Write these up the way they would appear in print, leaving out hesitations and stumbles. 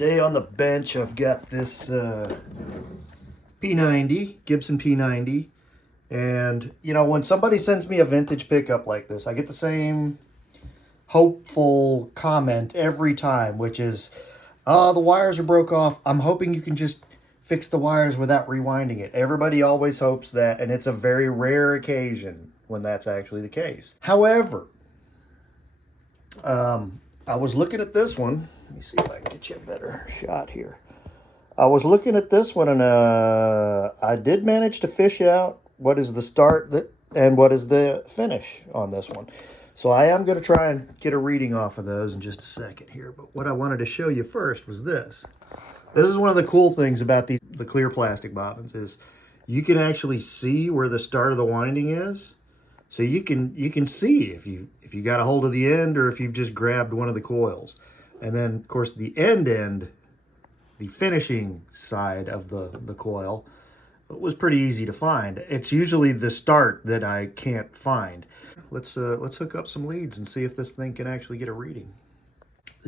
Today on the bench I've got this P90, Gibson P90, and you know, when somebody sends me a vintage pickup like this, I get the same hopeful comment every time, which is, oh, the wires are broke off. I'm hoping you can just fix the wires without rewinding it. Everybody always hopes that, and it's a very rare occasion when that's actually the case. However, I was looking at this one. Let me see if I can get you a better shot here. I was looking at this one, and I did manage to fish out what is the start and what is the finish on this one. So I am going to try and get a reading off of those in just a second here. But what I wanted to show you first was this. This is one of the cool things about the clear plastic bobbins is you can actually see where the start of the winding is. So you can see if you got a hold of the end or if you've just grabbed one of the coils. And then of course the end, the finishing side of the coil, was pretty easy to find. It's usually the start that I can't find. Let's hook up some leads and see if this thing can actually get a reading.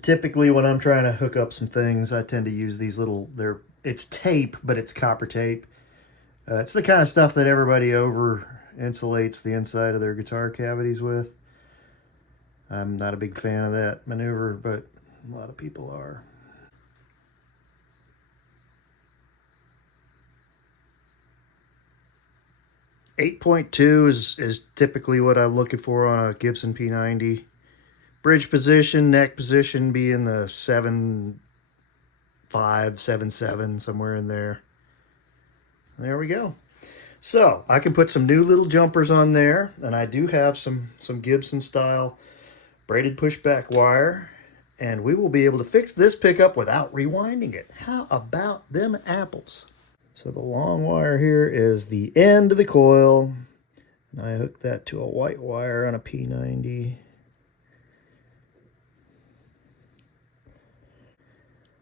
Typically when I'm trying to hook up some things, I tend to use these little, it's tape, but it's copper tape. It's the kind of stuff that everybody over insulates the inside of their guitar cavities with. I'm not a big fan of that maneuver, but a lot of people are. .2 is typically what I'm looking for on a Gibson P90. Bridge position, neck position be in the 7.5, 7.7, somewhere in there. There we go. So I can put some new little jumpers on there, and I do have some Gibson style braided pushback wire, and we will be able to fix this pickup without rewinding it. How about them apples? So the long wire here is the end of the coil, and I hooked that to a white wire on a P90.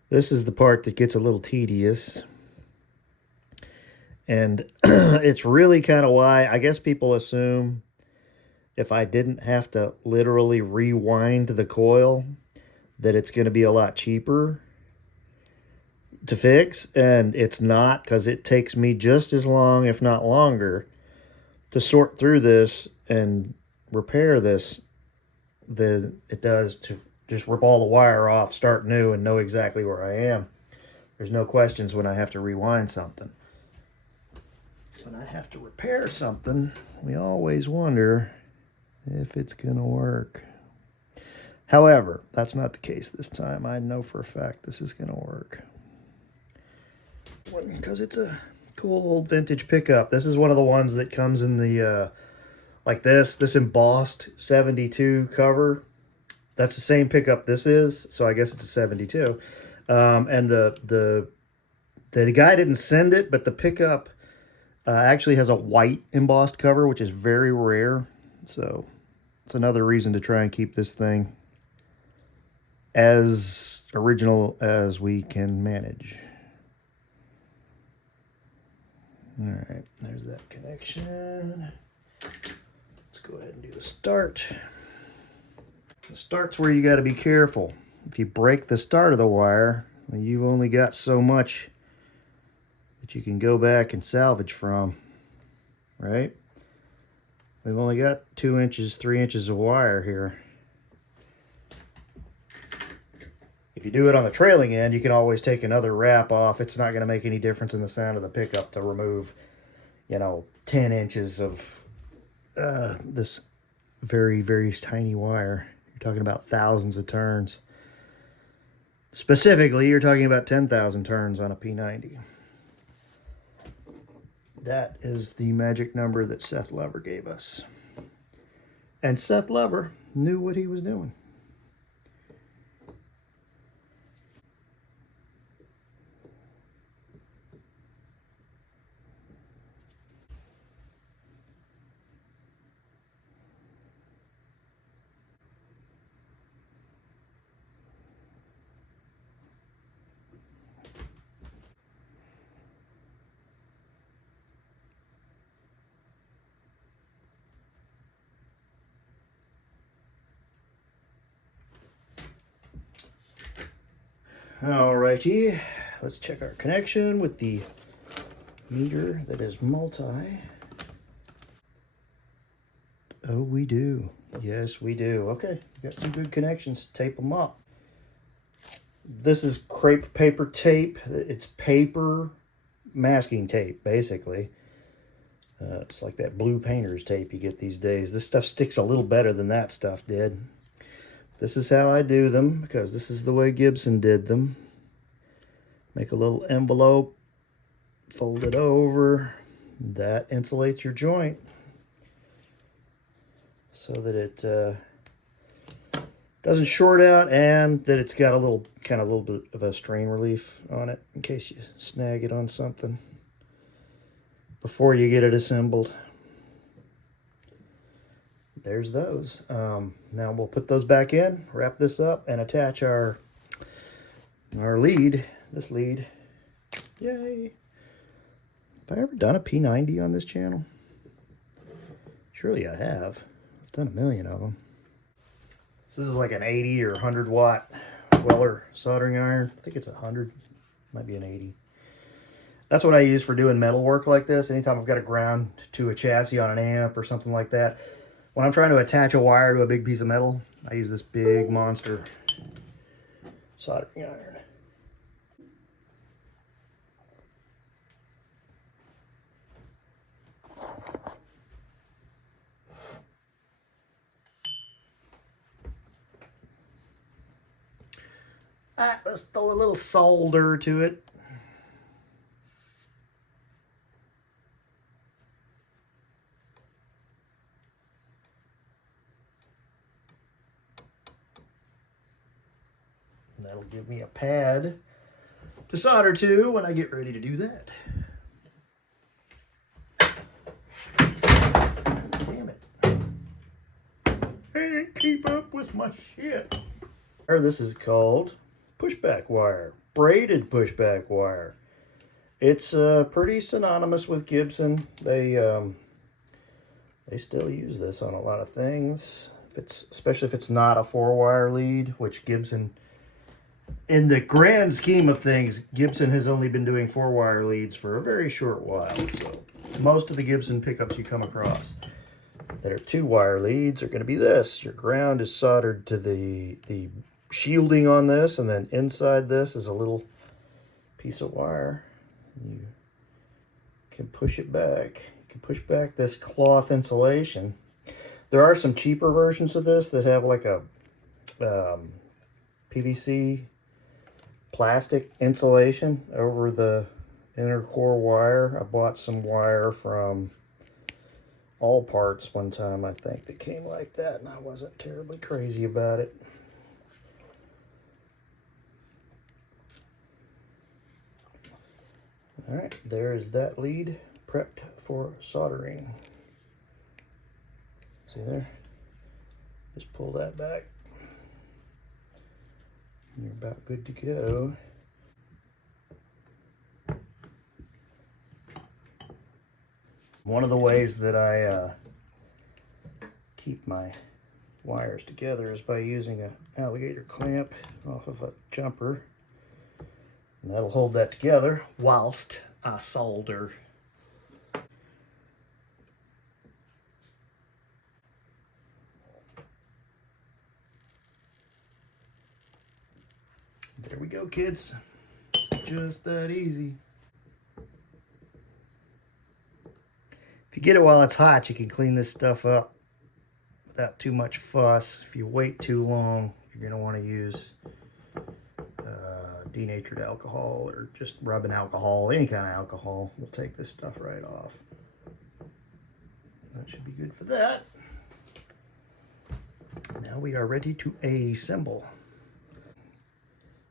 This is the part that gets a little tedious. And it's really kind of why I guess people assume if I didn't have to literally rewind the coil, that it's going to be a lot cheaper to fix. And it's not, because it takes me just as long, if not longer, to sort through this and repair this than it does to just rip all the wire off, start new, and know exactly where I am. There's no questions when I have to rewind something. When I have to repair something, we always wonder if it's going to work. However, that's not the case this time. I know for a fact this is going to work. Because it's a cool old vintage pickup. This is one of the ones that comes in the, like this embossed 72 cover. That's the same pickup this is, so I guess it's a 72. And the guy didn't send it, but the pickup actually has a white embossed cover, which is very rare. So it's another reason to try and keep this thing as original as we can manage. All right, there's that connection. Let's go ahead and do the start. The start's where you got to be careful. If you break the start of the wire, well, you've only got so much that you can go back and salvage from, right? We've only got 2 inches, 3 inches of wire here. If you do it on the trailing end, you can always take another wrap off. It's not going to make any difference in the sound of the pickup to remove, you know, 10 inches of this very, very tiny wire. You're talking about thousands of turns. Specifically, you're talking about 10,000 turns on a P90. That is the magic number that Seth Lever gave us. And Seth Lever knew what he was doing. Alrighty, let's check our connection with the meter that is multi. Oh, we do. Yes, we do. Okay, we got two good connections. Tape them up. This is crepe paper tape. It's paper masking tape, basically. It's like that blue painter's tape you get these days. This stuff sticks a little better than that stuff did. This is how I do them, because this is the way Gibson did them. Make a little envelope, fold it over. That insulates your joint so that it doesn't short out, and that it's got a little bit of a strain relief on it in case you snag it on something before you get it assembled. There's those. Now we'll put those back in, wrap this up, and attach our lead. This lead. Yay! Have I ever done a P90 on this channel? Surely I have. I've done a million of them. So this is like an 80 or 100 watt Weller soldering iron. I think it's 100. Might be an 80. That's what I use for doing metal work like this. Anytime I've got to ground to a chassis on an amp or something like that. When I'm trying to attach a wire to a big piece of metal, I use this big monster soldering iron. All right, let's throw a little solder to it. And that'll give me a pad to solder to when I get ready to do that. Damn it. I can't keep up with my shit. This is called pushback wire, braided pushback wire. It's pretty synonymous with Gibson. They still use this on a lot of things. Especially if it's not a 4-wire lead, which Gibson, in the grand scheme of things, Gibson has only been doing 4-wire leads for a very short while. So most of the Gibson pickups you come across that are 2-wire leads are going to be this. Your ground is soldered to the shielding on this, and then inside this is a little piece of wire. You can push it back. You can push back this cloth insulation. There are some cheaper versions of this that have like a PVC plastic insulation over the inner core wire. I bought some wire from All Parts one time, I think, that came like that, and I wasn't terribly crazy about it. All right, there is that lead prepped for soldering. See there? Just pull that back. You're about good to go. One of the ways that I keep my wires together is by using an alligator clamp off of a jumper. And that'll hold that together whilst I solder. There we go, kids. Just that easy. If you get it while it's hot, you can clean this stuff up without too much fuss. If you wait too long, you're going to want to use denatured alcohol or just rubbing alcohol. Any kind of alcohol will take this stuff right off. That should be good for that. Now we are ready to assemble.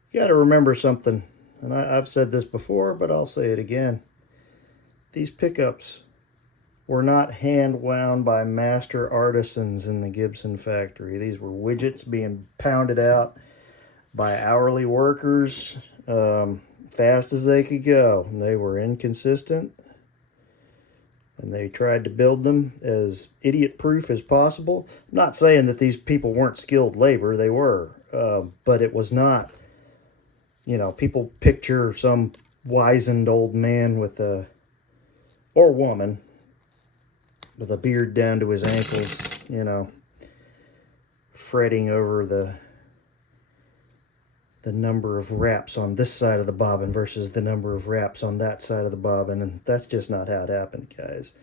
You got to remember something, and I've said this before, but I'll say it again. These pickups were not hand wound by master artisans in the Gibson factory. These were widgets being pounded out by hourly workers, fast as they could go. They were inconsistent, and they tried to build them as idiot-proof as possible. I'm not saying that these people weren't skilled labor. They were, but it was not You know, people picture some wizened old man with a, or woman, with a beard down to his ankles, you know, fretting over the number of wraps on this side of the bobbin versus the number of wraps on that side of the bobbin. And that's just not how it happened, guys.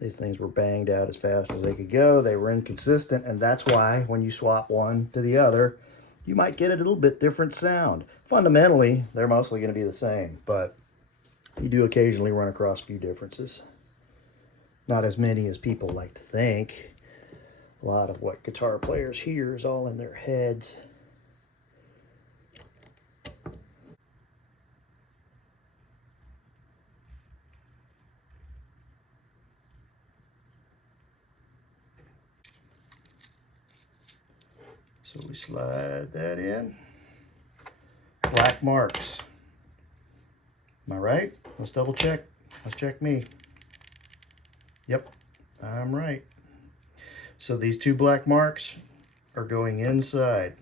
These things were banged out as fast as they could go. They were inconsistent, and that's why when you swap one to the other, you might get a little bit different sound. Fundamentally, they're mostly going to be the same, but you do occasionally run across a few differences. Not as many as people like to think. A lot of what guitar players hear is all in their heads. So we slide that in. Black marks. Am I right? Let's double check. Let's check me. Yep, I'm right. So these two black marks are going inside,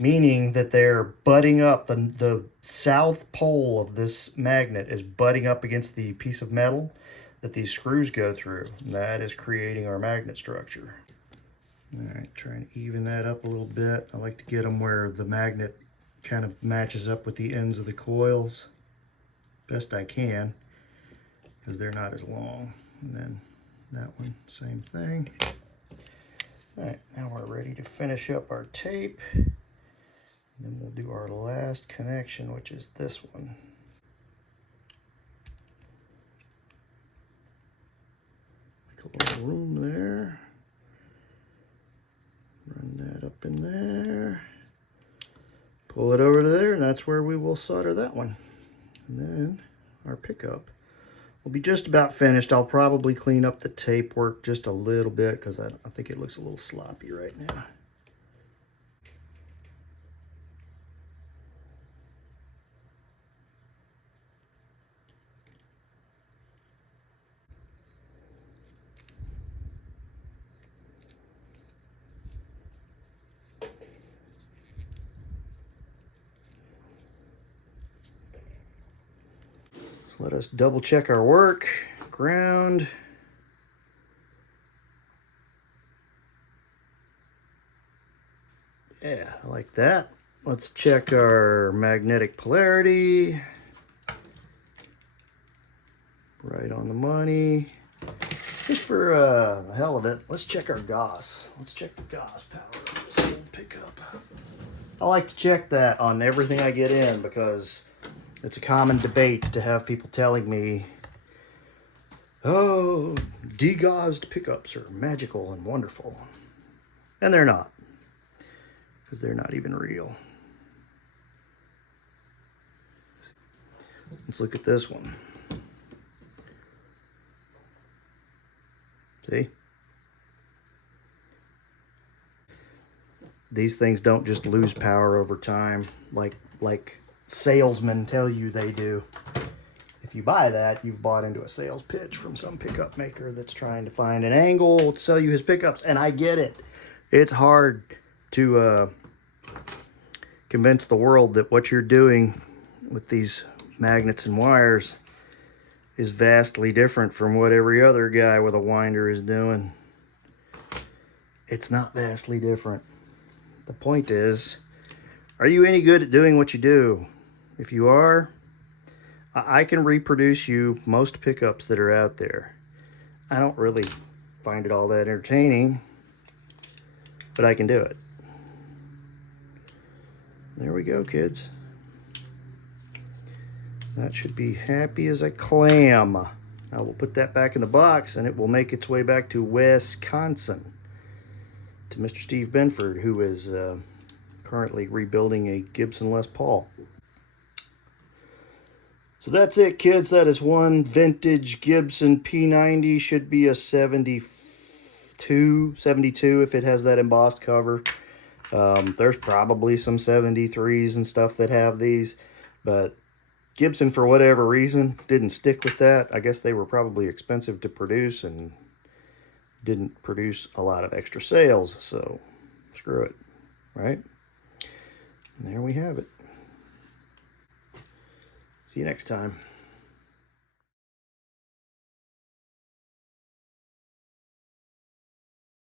meaning that they're butting up. The south pole of this magnet is butting up against the piece of metal that these screws go through. And that is creating our magnet structure. All right, try and even that up a little bit. I like to get them where the magnet kind of matches up with the ends of the coils best I can, because they're not as long. And then that one, same thing. All right, now we're ready to finish up our tape. And then we'll do our last connection, which is this one. Make a little room there. Run that up in there. Pull it over to there, and that's where we will solder that one. And then our pickup will be just about finished. I'll probably clean up the tape work just a little bit because I think it looks a little sloppy right now. So let us double check our work. Ground. Yeah, I like that. Let's check our magnetic polarity. Right on the money. Just for the hell of it, let's check our Gauss. Let's check the Gauss power of this little pickup. I like to check that on everything I get in because it's a common debate to have people telling me, oh, degaussed pickups are magical and wonderful. And they're not, because they're not even real. Let's look at this one. See? These things don't just lose power over time like salesmen tell you they do. If you buy that, you've bought into a sales pitch from some pickup maker that's trying to find an angle to sell you his pickups. And I get it. It's hard to convince the world that what you're doing with these magnets and wires is vastly different from what every other guy with a winder is doing. It's not vastly different. The point is, are you any good at doing what you do? If you are, I can reproduce you most pickups that are out there. I don't really find it all that entertaining, but I can do it. There we go, kids. That should be happy as a clam. I will put that back in the box and it will make its way back to Wisconsin to Mr. Steve Benford, who is currently rebuilding a Gibson Les Paul. So that's it, kids. That is one vintage Gibson P90. Should be a 72 if it has that embossed cover. There's probably some 73s and stuff that have these, but Gibson, for whatever reason, didn't stick with that. I guess they were probably expensive to produce and didn't produce a lot of extra sales, so screw it, right? And there we have it. See you next time.